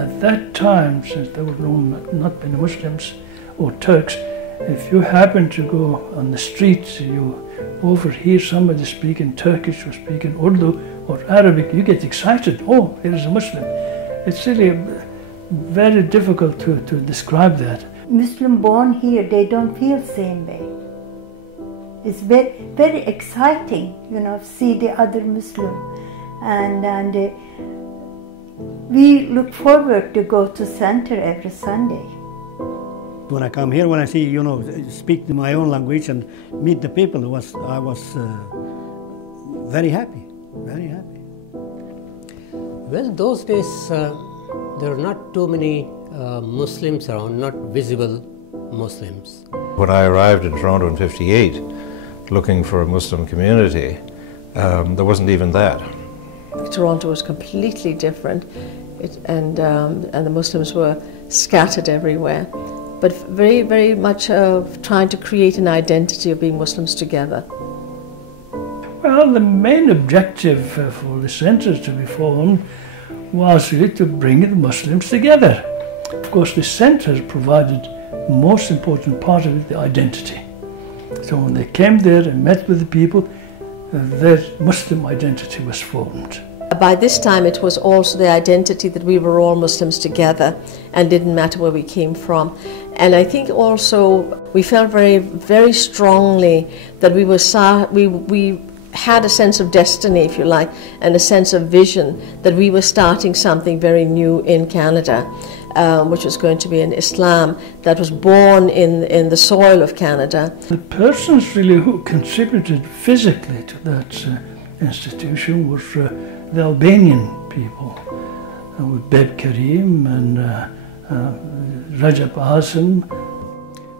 at that time, since there were not many Muslims or Turks, if you happen to go on the streets, you overhear somebody speaking Turkish or speaking Urdu or Arabic, you get excited. Oh, here's a Muslim. It's really very difficult to describe that. Muslim born here, they don't feel same way. It's very, very exciting, you know, see the other Muslim. And we look forward to go to center every Sunday. When I come here, when I see, you know, speak my own language and meet the people, I was very happy, very happy. Well, those days there were not too many Muslims around, not visible Muslims. When I arrived in Toronto in '58, looking for a Muslim community, there wasn't even that. Toronto was completely different, and the Muslims were scattered everywhere, but very, very much trying to create an identity of being Muslims together. Well, the main objective for the centres to be formed was really to bring the Muslims together. Of course, the centres provided the most important part of it, the identity. So when they came there and met with the people, their Muslim identity was formed. By this time it was also the identity that we were all Muslims together and didn't matter where we came from. And I think also we felt very, very strongly that we had a sense of destiny, if you like, and a sense of vision that we were starting something very new in Canada, which was going to be an Islam that was born in the soil of Canada. The persons really who contributed physically to that institution were the Albanian people, with Beb Karim and Rajab Azam.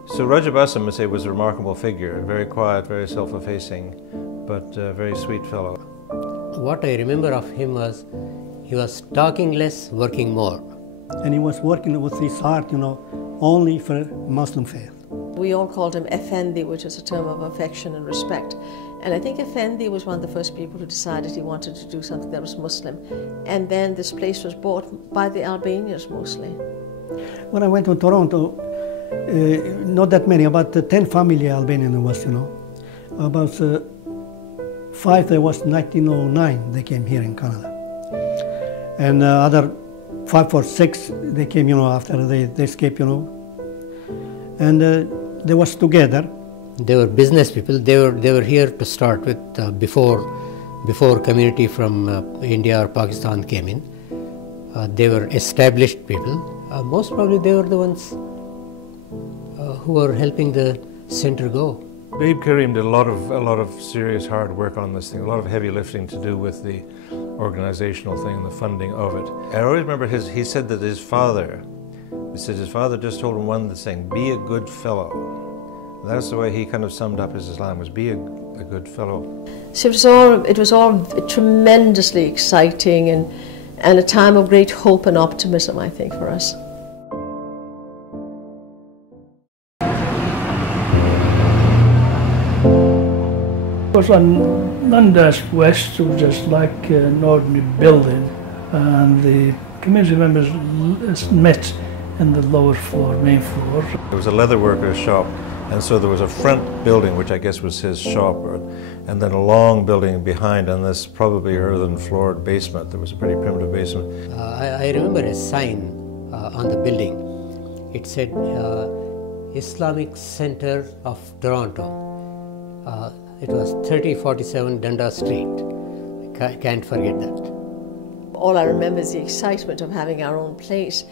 So Rajab Azam, I say, was a remarkable figure, very quiet, very self-effacing, but a very sweet fellow. What I remember of him was he was talking less, working more. And he was working with his heart, you know, only for Muslim faith. We all called him Effendi, which is a term of affection and respect. And I think Effendi was one of the first people who decided he wanted to do something that was Muslim. And then this place was bought by the Albanians mostly. When I went to Toronto, not that many, about 10 family Albanian was, you know. About 5, there was 1909, they came here in Canada. And other 5 or 6, they came, you know, after they escaped, you know. And they was together. They were business people. They were here to start with before community from India or Pakistan came in. They were established people. Most probably they were the ones who were helping the center go. Babe Karim did a lot of serious hard work on this thing, a lot of heavy lifting to do with the organizational thing, the funding of it. I always remember he said that his father just told him one thing: be a good fellow. That's the way he kind of summed up his Islam, was be a good fellow. So it was all tremendously exciting and a time of great hope and optimism, I think, for us. It was on Dundas West, it was just like an ordinary building, and the community members met in the lower floor, main floor. There was a leatherworker's shop, and so there was a front building, which I guess was his shop, and then a long building behind, and this probably earthen-floored basement. There was a pretty primitive basement. I remember a sign on the building. It said Islamic Center of Toronto. It was 3047 Dundas Street. I can't forget that. All I remember is the excitement of having our own place.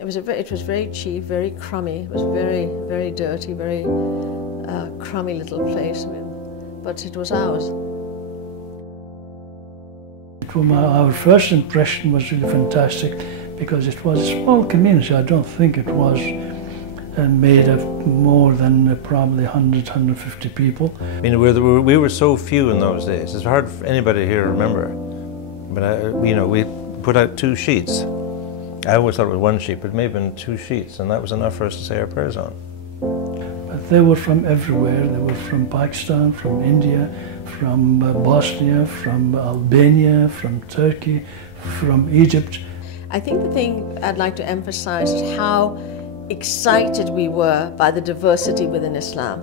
It was very cheap, very crummy. It was very, very dirty, very crummy little place. I mean, but it was ours. Our first impression was really fantastic because it was a small community. I don't think it was made of more than probably 100, 150 people. I mean, we were so few in those days. It's hard for anybody here to remember. But we put out 2 sheets. I always thought it was 1 sheet, but it may have been 2 sheets, and that was enough for us to say our prayers on. But they were from everywhere. They were from Pakistan, from India, from Bosnia, from Albania, from Turkey, from Egypt. I think the thing I'd like to emphasize is how excited we were by the diversity within Islam.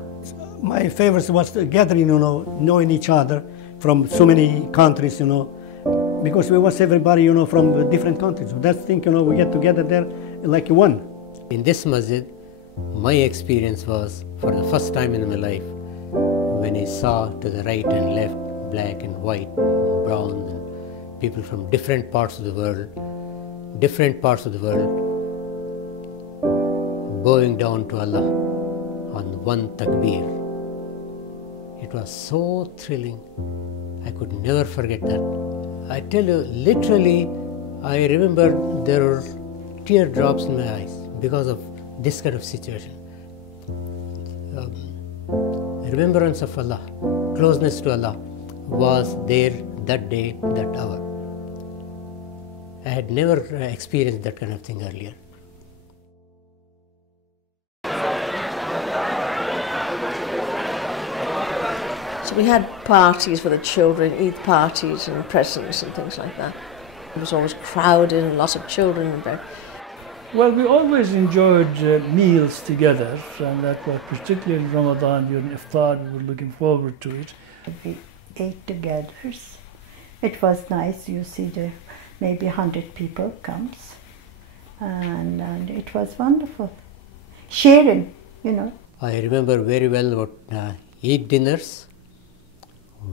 My favorite was the gathering, knowing each other from so many countries, because we was everybody, from different countries. So that's the thing, we get together there like one. In this masjid, my experience was, for the first time in my life, when I saw to the right and left, black and white, and brown, and people from different parts of the world, bowing down to Allah on one takbir. It was so thrilling. I could never forget that. I tell you, literally, I remember there were teardrops in my eyes because of this kind of situation. Remembrance of Allah, closeness to Allah was there that day, that hour. I had never experienced that kind of thing earlier. So we had parties for the children, Eid parties and presents and things like that. It was always crowded and lots of children there. Well, we always enjoyed meals together, and that was particularly in Ramadan during Iftar. We were looking forward to it. We ate together. It was nice. You see, maybe 100 people comes, and it was wonderful. Sharing, I remember very well about Eid dinners.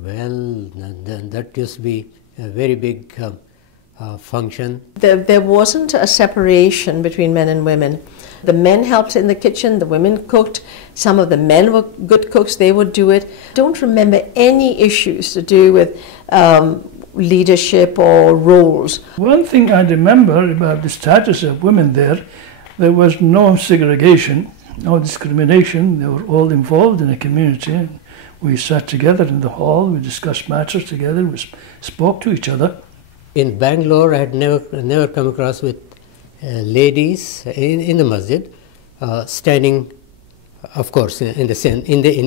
Well, that used to be a very big function. There wasn't a separation between men and women. The men helped in the kitchen, the women cooked. Some of the men were good cooks, they would do it. Don't remember any issues to do with leadership or roles. One thing I remember about the status of women there was no segregation, no discrimination. They were all involved in the community. We sat together in the hall, we discussed matters together, we spoke to each other. In Bangalore, I had never come across with ladies in the masjid standing, of course, in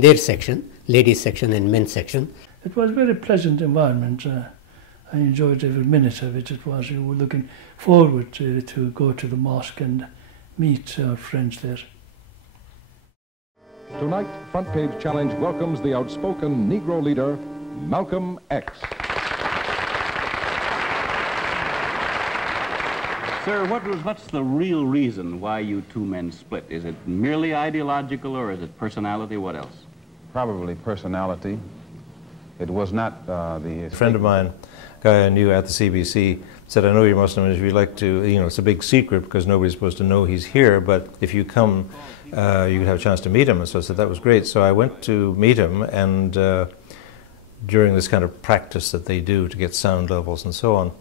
their section, ladies section and men's section. It was a very pleasant environment. I enjoyed every minute of it. We were looking forward to go to the mosque and meet our friends there. Tonight, Front Page Challenge welcomes the outspoken Negro leader, Malcolm X. Sir, what's the real reason why you two men split? Is it merely ideological, or is it personality? What else? Probably personality. It was not A friend of mine, a guy I knew at the CBC, said, I know you're Muslim, and if you'd like to, it's a big secret because nobody's supposed to know he's here, but if you come, you could have a chance to meet him. And so I said, that was great. So I went to meet him, and during this kind of practice that they do to get sound levels and so on.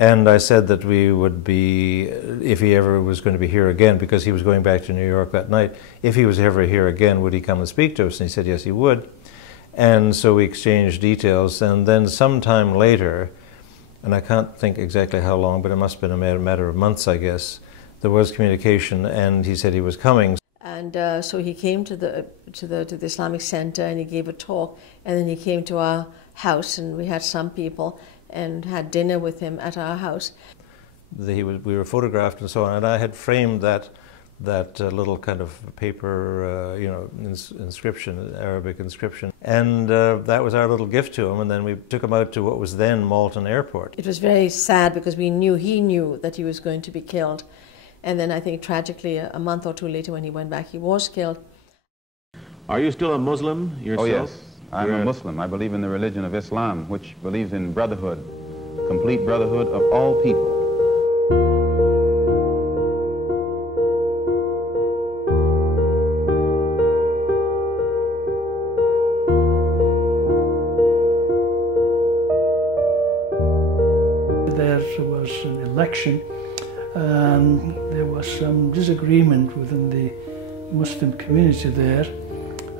And I said that we would be, if he ever was going to be here again, because he was going back to New York that night, if he was ever here again, would he come and speak to us? And he said, yes, he would. And so we exchanged details, and then sometime later, and I can't think exactly how long, but it must have been a matter of months, I guess, there was communication, and he said he was coming. And so he came to the Islamic Center, and he gave a talk, and then he came to our house, and we had some people and had dinner with him at our house. We were photographed and so on, and I had framed that little kind of paper, inscription, Arabic inscription, and that was our little gift to him. And then we took him out to what was then Malton Airport. It was very sad because he knew that he was going to be killed, and then I think tragically a month or two later when he went back, he was killed. Are you still a Muslim yourself? Oh yes, I'm a Muslim. I believe in the religion of Islam, which believes in brotherhood, complete brotherhood of all people. There was an election, and there was some disagreement within the Muslim community there,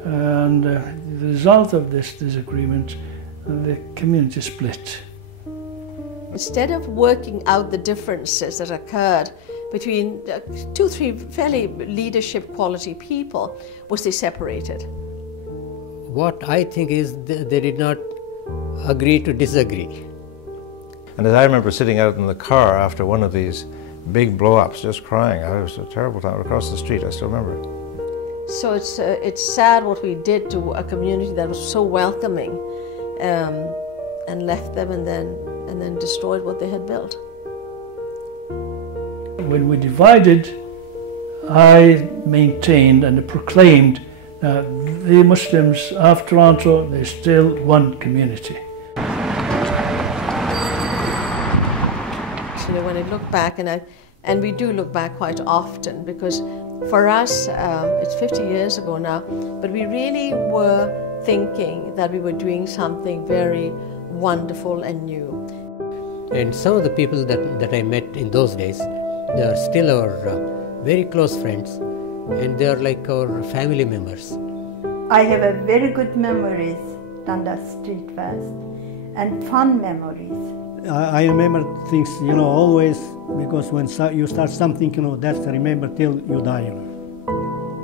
and the result of this disagreement, the community split. Instead of working out the differences that occurred between 2-3 fairly leadership quality people, they separated. What I think is they did not agree to disagree. And as I remember sitting out in the car after one of these big blow-ups, just crying. It was a terrible time across the street, I still remember it. So it's sad what we did to a community that was so welcoming, and left them and then destroyed what they had built. When we divided, I maintained and proclaimed that the Muslims of Toronto, they're still one community. Actually, when I look back, and we do look back quite often, because for us, it's 50 years ago now, but we really were thinking that we were doing something very wonderful and new. And some of the people that I met in those days, they are still our very close friends, and they are like our family members. I have a very good memories, Dundas Street West, and fun memories. I remember things, always, because when you start something, that's remember till you die.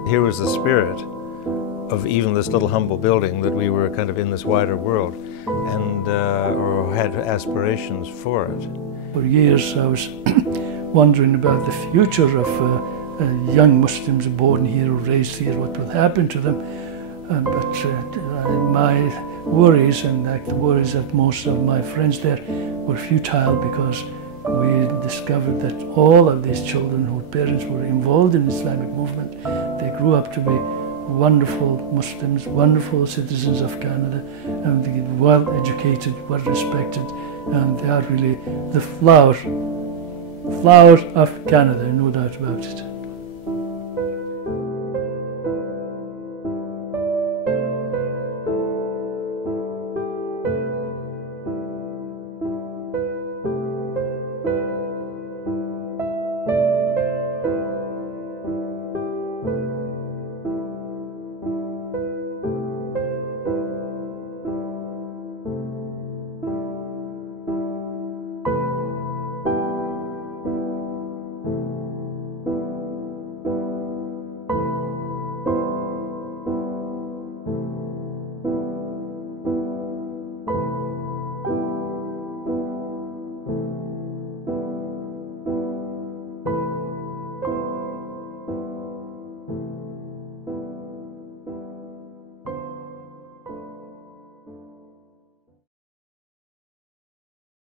Here was the spirit of even this little humble building, that we were kind of in this wider world, and or had aspirations for it. For years I was wondering about the future of young Muslims born here or raised here, what will happen to them. But my worries, and like the worries of most of my friends there, were futile, because we discovered that all of these children whose parents were involved in the Islamic movement, they grew up to be wonderful Muslims, wonderful citizens of Canada, and they are well educated, well respected, and they are really the flower of Canada, no doubt about it.